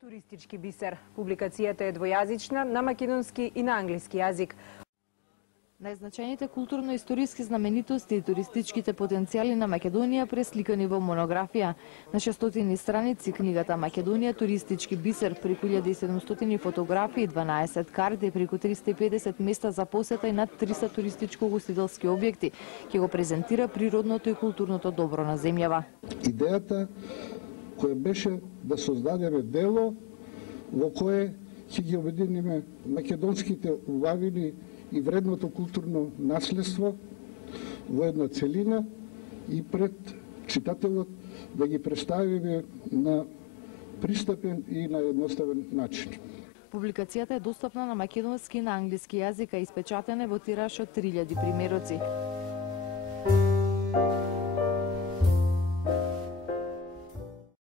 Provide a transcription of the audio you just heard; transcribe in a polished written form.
Туристички бисер. Публикацијата е двојазична на македонски и на англиски јазик. Најзначајните културно-историски знаменитости и туристичките потенцијали на Македонија пресликани во монографија. На 600 страници книгата Македонија туристички бисер, преку 1700 фотографии, 12 карти, преку 350 места за посета и над 300 туристичко-гостителски објекти, ќе го презентира природното и културното добро на земјава. Идејата која беше да создадеме дело во кое ќе ги обединиме македонските убавини и вредното културно наследство во една целина и пред читателот да ги представиме на пристапен и на едноставен начин. Публикацијата е достапна на македонски и на англиски јазик, а испечатена во тираж од 3000 примероци.